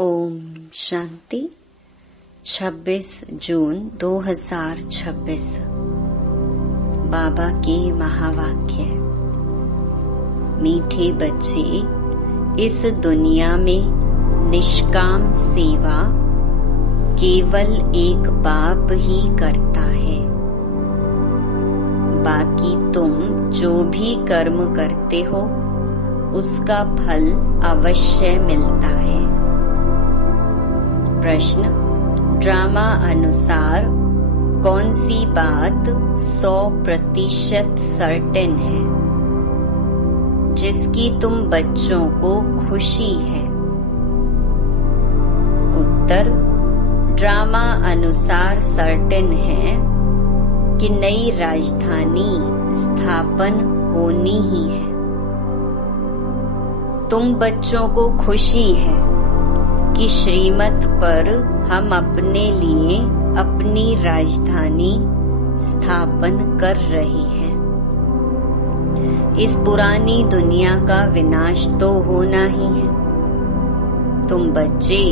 ओम शांति। 26 जून 2026। बाबा के महावाक्य। मीठे बच्चे, इस दुनिया में निष्काम सेवा केवल एक बाप ही करता है। बाकी तुम जो भी कर्म करते हो उसका फल अवश्य मिलता है। प्रश्न: ड्रामा अनुसार कौन सी बात 100% सर्टेन है जिसकी तुम बच्चों को खुशी है? उत्तर: ड्रामा अनुसार सर्टेन है कि नई राजधानी स्थापन होनी ही है। तुम बच्चों को खुशी है कि श्रीमत पर हम अपने लिए अपनी राजधानी स्थापन कर रहे हैं। इस पुरानी दुनिया का विनाश तो होना ही है। तुम बच्चे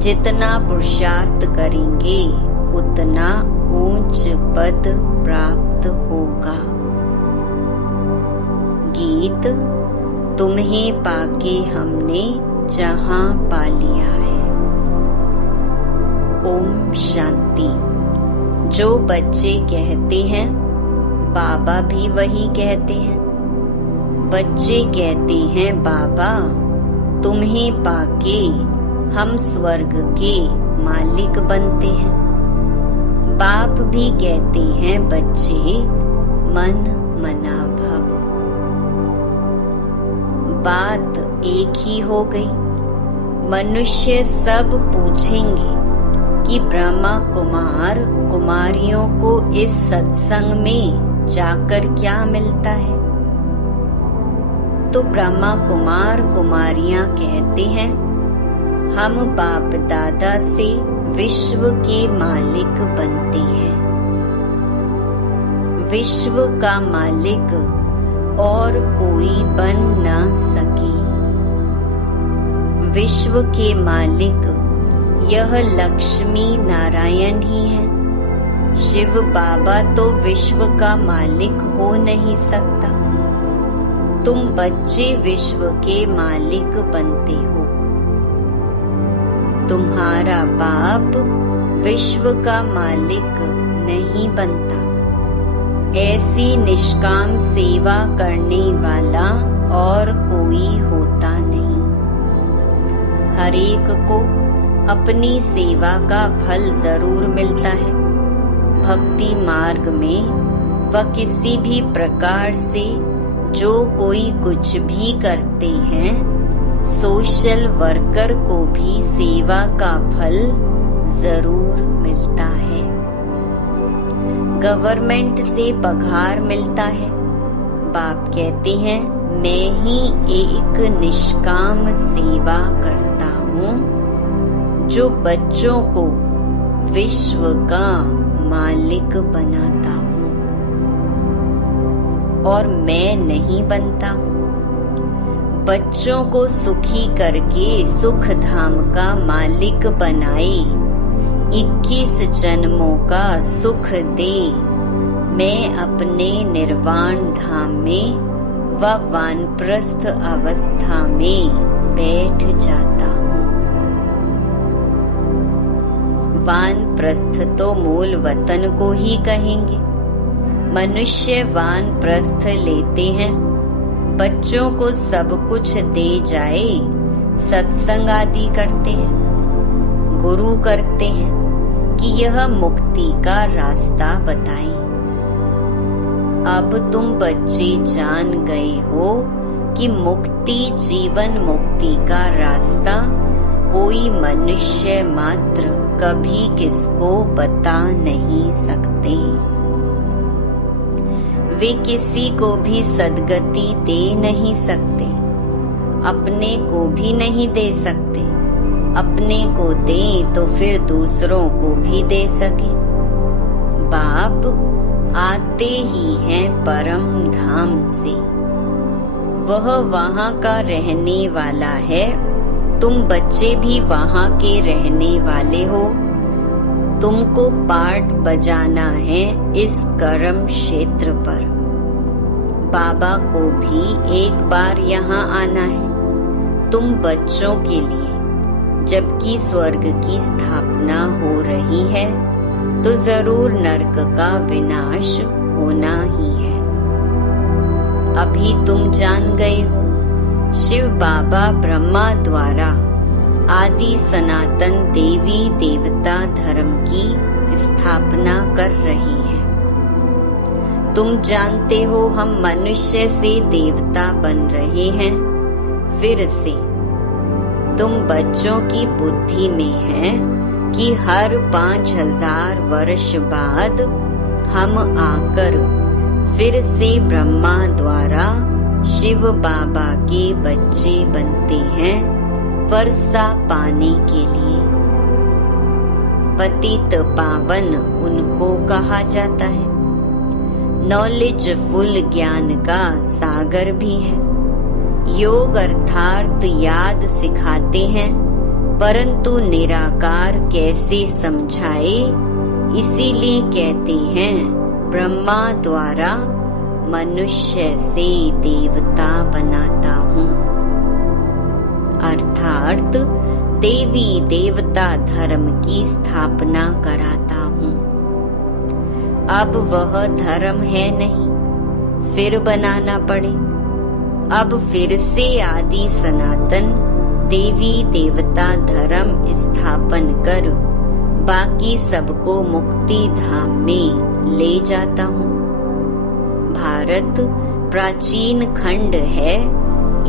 जितना पुरुषार्थ करेंगे उतना ऊंच पद प्राप्त होगा। गीत: तुम्हें पाके हमने जहां पा लिया है। ओम शांति। जो बच्चे कहते हैं बाबा भी वही कहते हैं। बच्चे कहते हैं बाबा तुम्हें पाके हम स्वर्ग के मालिक बनते हैं। बाप भी कहते हैं बच्चे मन मना भव। बात एक ही हो गई। मनुष्य सब पूछेंगे कि ब्रह्मा कुमार कुमारियों को इस सत्संग में जाकर क्या मिलता है? तो ब्रह्मा कुमार कुमारियां कहते हैं हम बाप दादा से विश्व के मालिक बनते हैं। विश्व का मालिक और कोई बन न सके। विश्व के मालिक यह लक्ष्मी नारायण ही है। शिव बाबा तो विश्व का मालिक हो नहीं सकता। तुम बच्चे विश्व के मालिक बनते हो। तुम्हारा बाप विश्व का मालिक नहीं बनता। ऐसी निष्काम सेवा करने वाला और कोई होता नहीं। हर एक को अपनी सेवा का फल जरूर मिलता है। भक्ति मार्ग में व किसी भी प्रकार से जो कोई कुछ भी करते हैं, सोशल वर्कर को भी सेवा का फल जरूर मिलता है। गवर्नमेंट से पगार मिलता है। बाप कहते हैं मैं ही एक निष्काम सेवा करता हूँ जो बच्चों को विश्व का मालिक बनाता हूँ और मैं नहीं बनता हूँ। बच्चों को सुखी करके सुख धाम का मालिक बनाए, 21 जन्मों का सुख दे, मैं अपने निर्वाण धाम में व वानप्रस्थ अवस्था में बैठ जाता हूँ। वानप्रस्थ तो मूल वतन को ही कहेंगे। मनुष्य वानप्रस्थ लेते हैं, बच्चों को सब कुछ दे जाए, सत्संग आदि करते हैं, गुरु करते हैं कि यह मुक्ति का रास्ता बताएं। अब तुम बच्चे जान गए हो कि मुक्ति जीवन मुक्ति का रास्ता कोई मनुष्य मात्र कभी किसको बता नहीं सकते। वे किसी को भी सद्गति दे नहीं सकते, अपने को भी नहीं दे सकते। अपने को दें तो फिर दूसरों को भी दे सके। बाप आते ही हैं परम धाम से। वह वहाँ का रहने वाला है तुम बच्चे भी वहाँ के रहने वाले हो। तुमको पाठ बजाना है इस कर्म क्षेत्र पर। बाबा को भी एक बार यहाँ आना है तुम बच्चों के लिए। जबकि स्वर्ग की स्थापना हो रही है तो जरूर नरक का विनाश होना ही है। अभी तुम जान गए हो, शिव बाबा ब्रह्मा द्वारा आदि सनातन देवी देवता धर्म की स्थापना कर रही है। तुम जानते हो हम मनुष्य से देवता बन रहे हैं फिर से। तुम बच्चों की बुद्धि में है कि हर 5000 वर्ष बाद हम आकर फिर से ब्रह्मा द्वारा शिव बाबा के बच्चे बनते हैं वर्षा पाने के लिए। पतित पावन उनको कहा जाता है। नॉलेजफुल ज्ञान का सागर भी है। योग अर्थात याद सिखाते हैं, परंतु निराकार कैसे समझाए, इसीलिए कहते हैं ब्रह्मा द्वारा मनुष्य से देवता बनाता हूँ। अर्थात देवी देवता धर्म की स्थापना कराता हूँ। अब वह धर्म है नहीं, फिर बनाना पड़े। अब फिर से आदि सनातन देवी देवता धर्म स्थापन कर बाकी सबको मुक्ति धाम में ले जाता हूँ। भारत प्राचीन खंड है,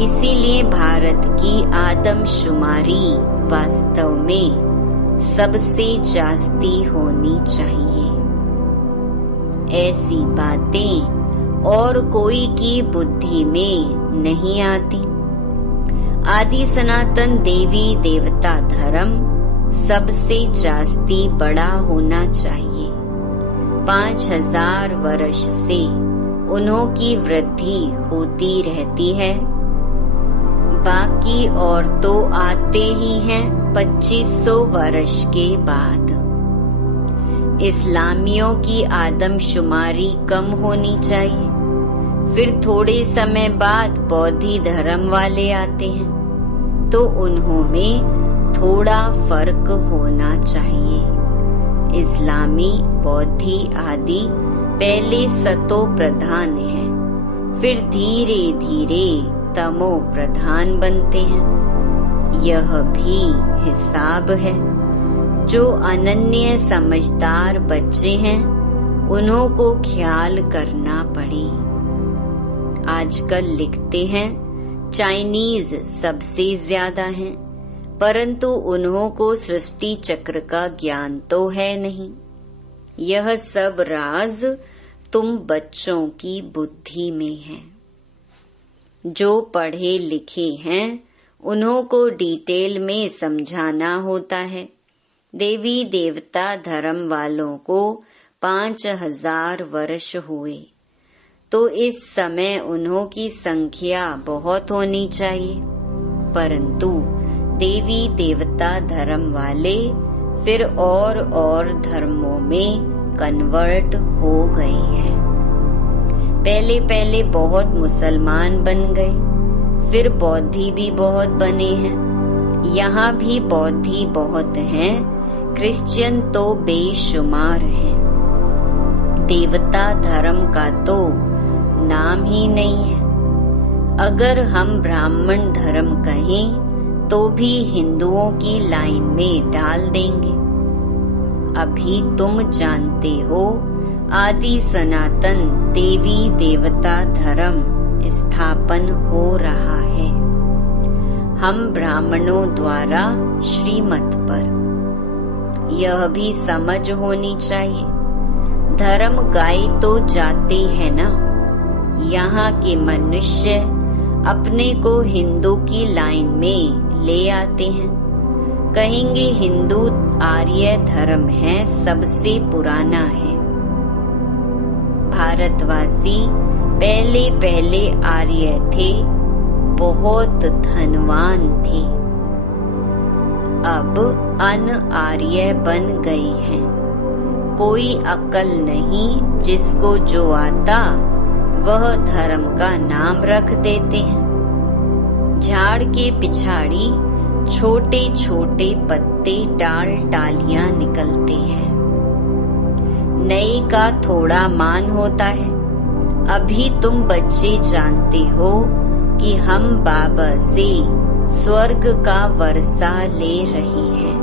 इसीलिए भारत की आदमशुमारी वास्तव में सबसे जास्ती होनी चाहिए। ऐसी बातें और कोई की बुद्धि में नहीं आती। आदि सनातन देवी देवता धर्म सबसे जास्ती बड़ा होना चाहिए। 5000 वर्ष से उन्हों की वृद्धि होती रहती है। बाकी और तो आते ही हैं 2500 वर्ष के बाद। इस्लामियों की आदमशुमारी कम होनी चाहिए। फिर थोड़े समय बाद बौद्धी धर्म वाले आते हैं तो उन्हों में थोड़ा फर्क होना चाहिए। इस्लामी बौद्धी आदि पहले सतो प्रधान है, फिर धीरे धीरे तमो प्रधान बनते हैं। यह भी हिसाब है। जो अनन्य समझदार बच्चे हैं उन्हों को ख्याल करना पड़े। आजकल लिखते हैं चाइनीज सबसे ज्यादा हैं, परंतु उन्हों को सृष्टि चक्र का ज्ञान तो है नहीं। यह सब राज तुम बच्चों की बुद्धि में है। जो पढ़े लिखे हैं उन्हों को डिटेल में समझाना होता है। देवी देवता धर्म वालों को 5000 वर्ष हुए तो इस समय उन्हों की संख्या बहुत होनी चाहिए, परंतु देवी देवता धर्म वाले फिर और धर्मों में कन्वर्ट हो गए हैं। पहले पहले बहुत मुसलमान बन गए, फिर बौद्धी भी बहुत बने हैं। यहाँ भी बौद्धी बहुत हैं, क्रिश्चियन तो बेशुमार हैं। देवता धर्म का तो नाम ही नहीं है। अगर हम ब्राह्मण धर्म कहें तो भी हिंदुओं की लाइन में डाल देंगे। अभी तुम जानते हो आदि सनातन देवी देवता धर्म स्थापन हो रहा है। हम ब्राह्मणों द्वारा श्रीमत पर। यह भी समझ होनी चाहिए, धर्म गाए तो जाते हैं ना। यहाँ के मनुष्य अपने को हिंदू की लाइन में ले आते हैं। कहेंगे हिंदू आर्य धर्म है, सबसे पुराना है। भारतवासी पहले पहले आर्य थे, बहुत धनवान थे। अब अनआर्य बन गए हैं। कोई अक्ल नहीं, जिसको जो आता वह धर्म का नाम रख देते हैं। झाड़ के पिछाड़ी छोटे छोटे पत्ते टाल टालियां निकलते हैं। नए का थोड़ा मान होता है। अभी तुम बच्चे जानते हो कि हम बाबा से स्वर्ग का वर्षा ले रहे हैं,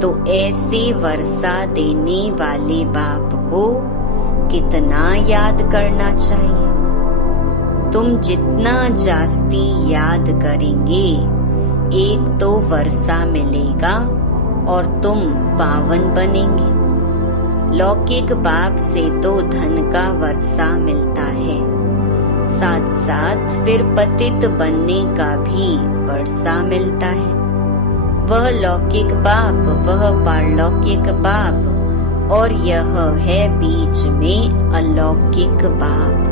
तो ऐसे वर्षा देने वाले बाप को कितना याद करना चाहिए। तुम जितना जास्ती याद करेंगे, एक तो वर्षा मिलेगा और तुम पावन बनेंगे। लौकिक बाप से तो धन का वर्षा मिलता है, साथ साथ फिर पतित बनने का भी वर्षा मिलता है। वह लौकिक बाप, वह पारलौकिक बाप, और यह है बीच में अलौकिक बाप।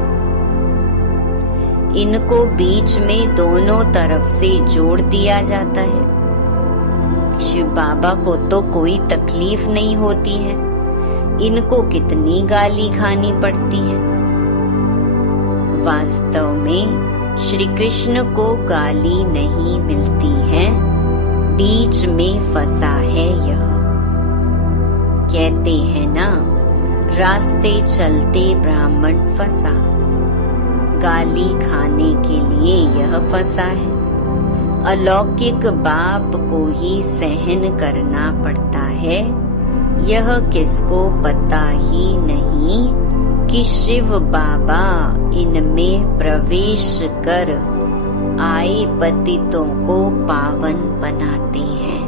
इनको बीच में दोनों तरफ से जोड़ दिया जाता है। शिव बाबा को तो कोई तकलीफ नहीं होती है, इनको कितनी गाली खानी पड़ती है। वास्तव में श्री कृष्ण को गाली नहीं मिलती है, बीच में फंसा है यह। कहते हैं ना, रास्ते चलते ब्राह्मण फंसा, गाली खाने के लिए यह फंसा है। अलौकिक बाप को ही सहन करना पड़ता है। यह किसको पता ही नहीं कि शिव बाबा इनमें प्रवेश कर आए पतितों को पावन बनाते हैं।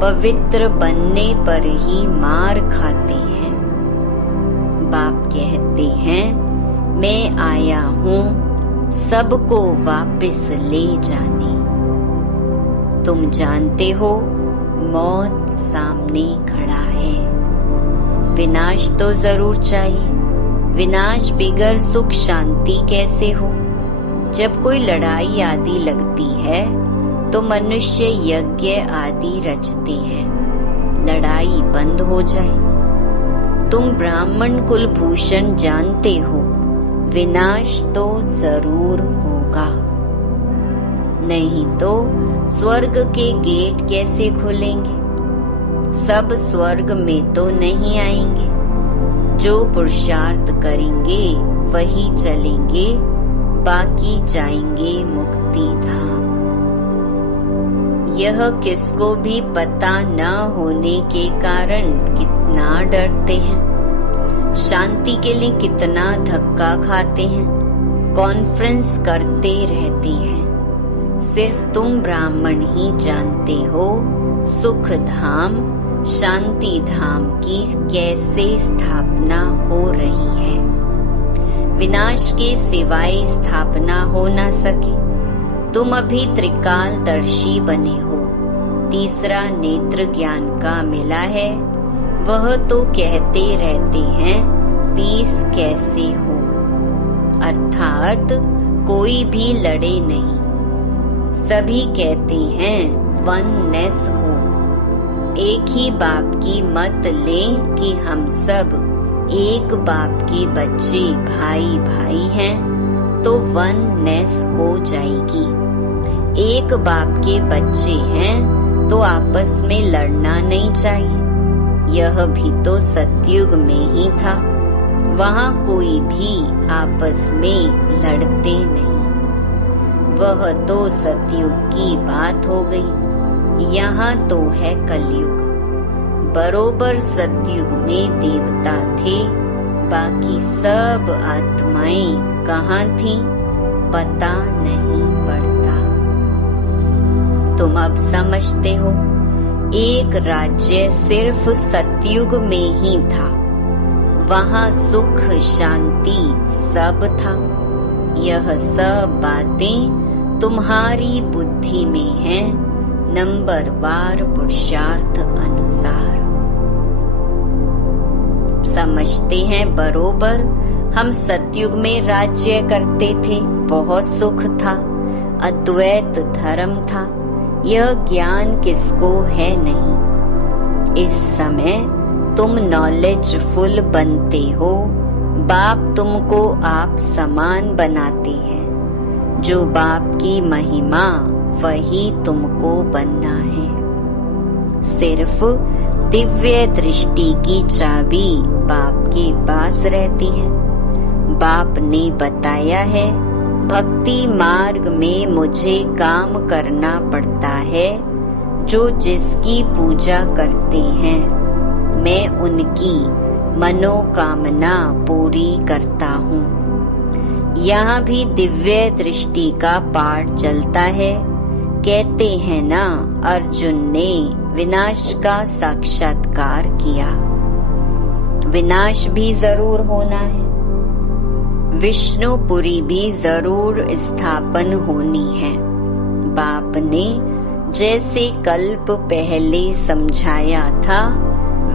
पवित्र बनने पर ही मार खाते हैं। बाप कहते हैं, मैं आया हूँ सबको वापस ले जाने। तुम जानते हो, मौत सामने खड़ा है। विनाश तो जरूर चाहिए। विनाश बिगर सुख शांति कैसे हो। जब कोई लड़ाई आदि लगती है तो मनुष्य यज्ञ आदि रचते हैं, लड़ाई बंद हो जाए। तुम ब्राह्मण कुलभूषण जानते हो, विनाश तो जरूर होगा, नहीं तो स्वर्ग के गेट कैसे खुलेंगे। सब स्वर्ग में तो नहीं आएंगे। जो पुरुषार्थ करेंगे वही चलेंगे, बाकी जाएंगे मुक्ति धाम। यह किसको भी पता न होने के कारण कितना डरते हैं, शांति के लिए कितना धक्का खाते हैं, कॉन्फ्रेंस करते रहते हैं। सिर्फ तुम ब्राह्मण ही जानते हो सुख धाम, शांति धाम की कैसे स्थापना हो रही है। विनाश के सिवाय स्थापना हो न सके। तुम अभी त्रिकालदर्शी बने हो, तीसरा नेत्र ज्ञान का मिला है। वह तो कहते रहते हैं पीस कैसे हो, अर्थात कोई भी लड़े नहीं। सभी कहते हैं वननेस हो। एक ही बाप की मत लें कि हम सब एक बाप के बच्चे भाई भाई हैं, तो वननेस हो जाएगी। एक बाप के बच्चे हैं तो आपस में लड़ना नहीं चाहिए। यह भी तो सतयुग में ही था, वहाँ कोई भी आपस में लड़ते नहीं। वह तो सतयुग की बात हो गई, यहाँ तो है कलयुग। बरोबर सतयुग में देवता थे, बाकी सब आत्माएं कहाँ थीं, पता नहीं पड़ता। तुम अब समझते हो, एक राज्य सिर्फ सतयुग में ही था, वहाँ सुख शांति सब था। यह सब बातें तुम्हारी बुद्धि में हैं, नंबरवार पुरुषार्थ अनुसार। समझते हैं बरोबर, हम सतयुग में राज्य करते थे, बहुत सुख था, अद्वैत धर्म था। यह ज्ञान किसको है नहीं। इस समय तुम नॉलेजफुल बनते हो, बाप तुमको आप समान बनाते हैं। जो बाप की महिमा वही तुमको बनना है। सिर्फ दिव्य दृष्टि की चाबी बाप के पास रहती है। बाप ने बताया है, भक्ति मार्ग में मुझे काम करना पड़ता है। जो जिसकी पूजा करते हैं, मैं उनकी मनोकामना पूरी करता हूँ। यहाँ भी दिव्य दृष्टि का पाठ चलता है। कहते हैं ना, अर्जुन ने विनाश का साक्षात्कार किया। विनाश भी जरूर होना है। विष्णुपुरी भी जरूर स्थापन होनी है। बाप ने जैसे कल्प पहले समझाया था,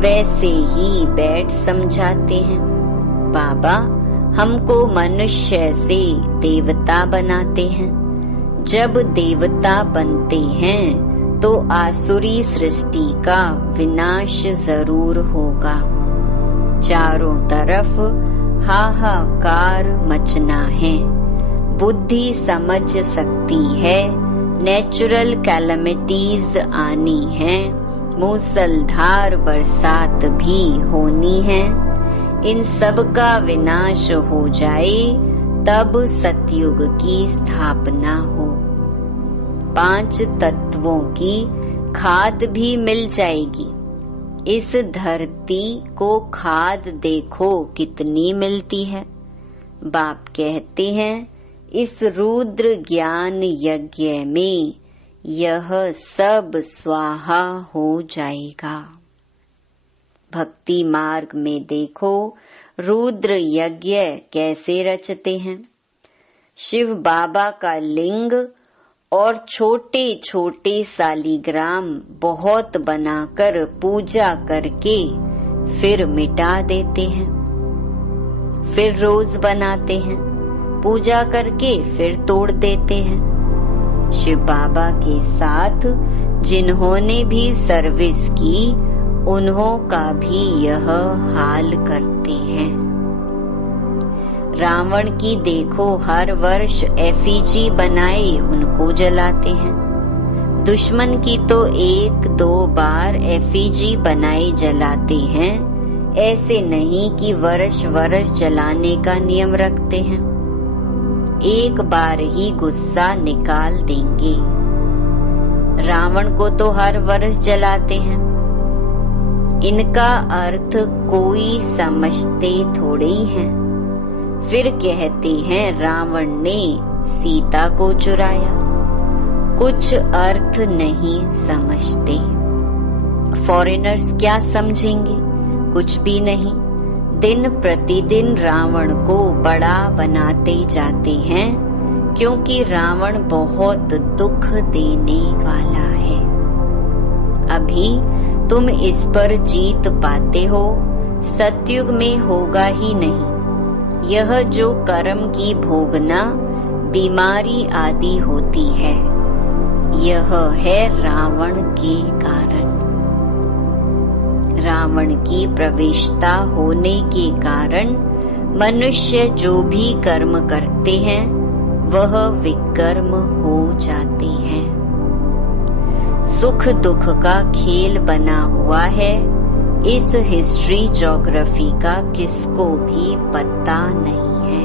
वैसे ही बैठ समझाते हैं। बाबा हमको मनुष्य से देवता बनाते हैं। जब देवता बनते हैं तो आसुरी सृष्टि का विनाश जरूर होगा। चारों तरफ हाहाकार मचना है। बुद्धि समझ सकती है, नेचुरल कैलेमिटीज आनी है, मूसलधार बरसात भी होनी है। इन सब का विनाश हो जाए तब सतयुग की स्थापना हो। 5 तत्वों की खाद भी मिल जाएगी। इस धरती को खाद देखो कितनी मिलती है। बाप कहते हैं, इस रुद्र ज्ञान यज्ञ में यह सब स्वाहा हो जाएगा। भक्ति मार्ग में देखो रुद्र यज्ञ कैसे रचते हैं। शिव बाबा का लिंग और छोटे छोटे सालीग्राम बहुत बनाकर पूजा करके फिर मिटा देते हैं। फिर रोज बनाते हैं, पूजा करके फिर तोड़ देते हैं। शिव बाबा के साथ जिन्होंने भी सर्विस की, उन्हों का भी यह हाल करते हैं। रावण की देखो, हर वर्ष एफिजी बनाए उनको जलाते हैं। दुश्मन की तो 1-2 बार एफिजी बनाए जलाते हैं। ऐसे नहीं कि वर्ष वर्ष जलाने का नियम रखते हैं। एक बार ही गुस्सा निकाल देंगे। रावण को तो हर वर्ष जलाते हैं। इनका अर्थ कोई समझते थोड़े ही हैं। फिर कहते हैं रावण ने सीता को चुराया। कुछ अर्थ नहीं समझते। फॉरेनर्स क्या समझेंगे? कुछ भी नहीं। दिन प्रतिदिन रावण को बड़ा बनाते जाते हैं, क्योंकि रावण बहुत दुख देने वाला है। अभी तुम इस पर जीत पाते हो, सतयुग में होगा ही नहीं। यह जो कर्म की भोगना बीमारी आदि होती है, यह है रावण के कारण। रावण की प्रविष्टा होने के कारण मनुष्य जो भी कर्म करते हैं वह विकर्म हो जाते हैं। सुख दुख का खेल बना हुआ है। इस हिस्ट्री ज्योग्राफी का किसको भी पता नहीं है।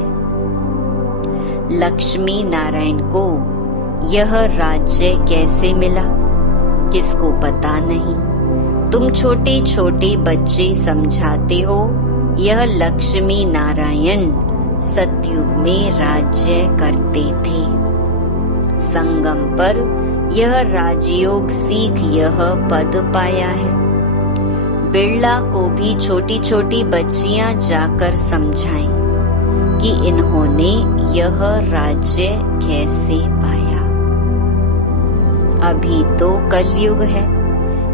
लक्ष्मी नारायण को यह राज्य कैसे मिला, किसको पता नहीं। तुम छोटे छोटे बच्चे समझाते हो यह लक्ष्मी नारायण सतयुग में राज्य करते थे। संगम पर यह राजयोग सीख यह पद पाया है। बिरला को भी छोटी छोटी बच्चियां जाकर समझाएं कि इन्होंने यह राज्य कैसे पाया। अभी तो कलयुग है,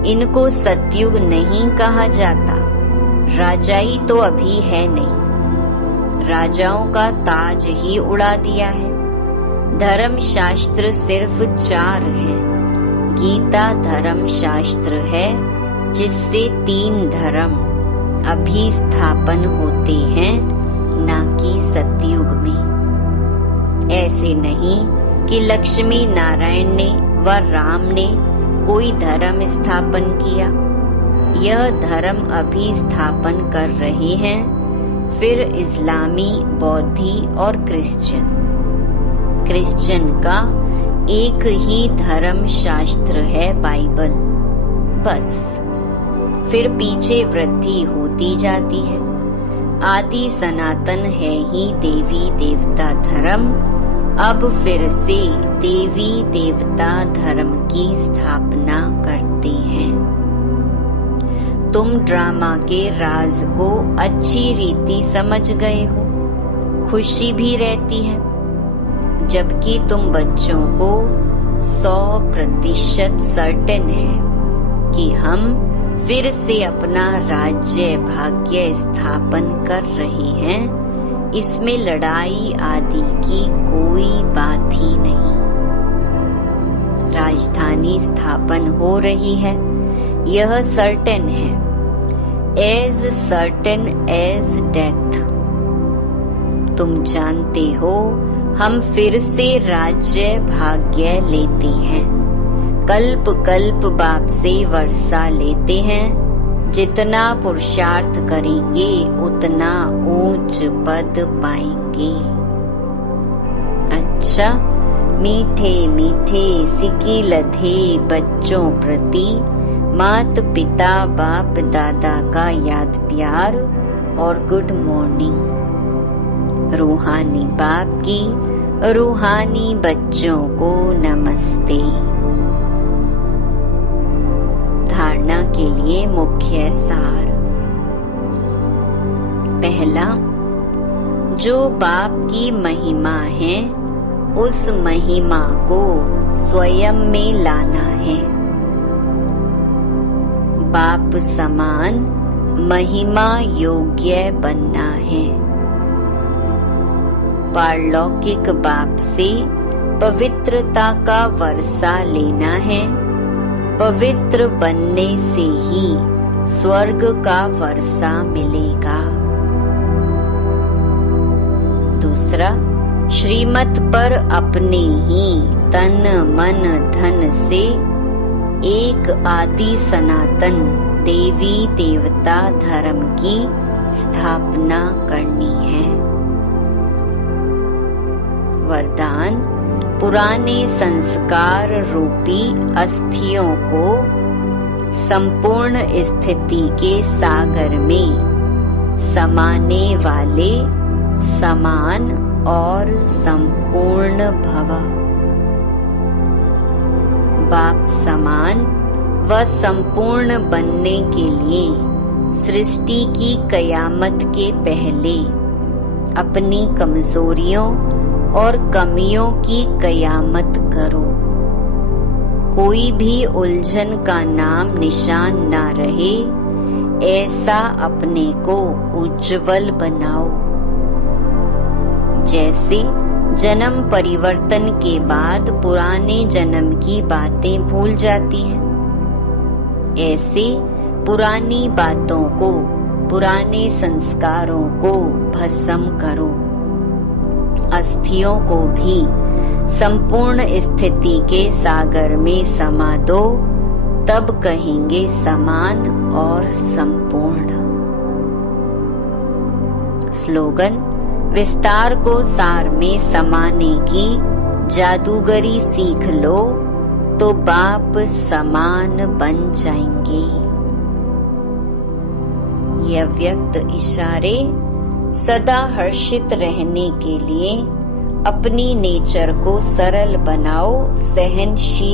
इनको सतयुग नहीं कहा जाता। राजाई तो अभी है नहीं। राजाओं का ताज ही उड़ा दिया है। धर्म शास्त्र सिर्फ 4 है। गीता धर्म शास्त्र है जिससे 3 धर्म अभी स्थापन होते हैं, ना कि सतयुग में। ऐसे नहीं कि लक्ष्मी नारायण ने व राम ने कोई धर्म स्थापन किया। यह धर्म अभी स्थापन कर रहे हैं, फिर इस्लामी, बौद्धि और क्रिश्चियन का एक ही धर्म शास्त्र है, बाइबल। बस फिर पीछे वृद्धि होती जाती है। आदि सनातन है ही देवी देवता धर्म। अब फिर से देवी देवता धर्म की स्थापना करते हैं। तुम ड्रामा के राज को अच्छी रीति समझ गए हो, खुशी भी रहती है, जबकि तुम बच्चों को 100% सर्टेन है कि हम फिर से अपना राज्य भाग्य स्थापन कर रहे हैं। इसमें लड़ाई आदि की कोई बात ही नहीं। राजधानी स्थापन हो रही है, यह सर्टेन है, एज सर्टेन एज डेथ। तुम जानते हो हम फिर से राज्य भाग्य लेते हैं, कल्प कल्प बाप से वर्षा लेते हैं। जितना पुरुषार्थ करेंगे उतना ऊंच पद पाएंगे। अच्छा, मीठे मीठे सिकी लधे बच्चों प्रति मात पिता बाप दादा का याद प्यार और गुड मॉर्निंग। रूहानी बाप की रूहानी बच्चों को नमस्ते। धारणा के लिए मुख्य सार। पहला, जो बाप की महिमा है उस महिमा को स्वयं में लाना है। बाप समान महिमा योग्य बनना है। पारलौकिक बाप से पवित्रता का वर्षा लेना है। पवित्र बनने से ही स्वर्ग का वर्षा मिलेगा। दूसरा, श्रीमत पर अपने ही तन मन धन से एक आदि सनातन देवी देवता धर्म की स्थापना करनी है। वरदान, पुराने संस्कार रूपी अस्थियों को संपूर्ण स्थिति के सागर में समाने वाले समान और संपूर्ण भव। बाप समान व संपूर्ण बनने के लिए सृष्टि की कयामत के पहले अपनी कमजोरियों और कमियों की कयामत करो। कोई भी उलझन का नाम निशान ना रहे, ऐसा अपने को उज्जवल बनाओ। जैसे जन्म परिवर्तन के बाद पुराने जन्म की बातें भूल जाती हैं, ऐसे पुरानी बातों को, पुराने संस्कारों को भस्म करो। अस्थियों को भी संपूर्ण स्थिति के सागर में समा दो, तब कहेंगे समान और संपूर्ण। स्लोगन, विस्तार को सार में समाने की जादूगरी सीख लो तो बाप समान बन जाएंगे। ये अव्यक्त इशारे सदा हर्षित रहने के लिए अपनी नेचर को सरल बनाओ, सहनशील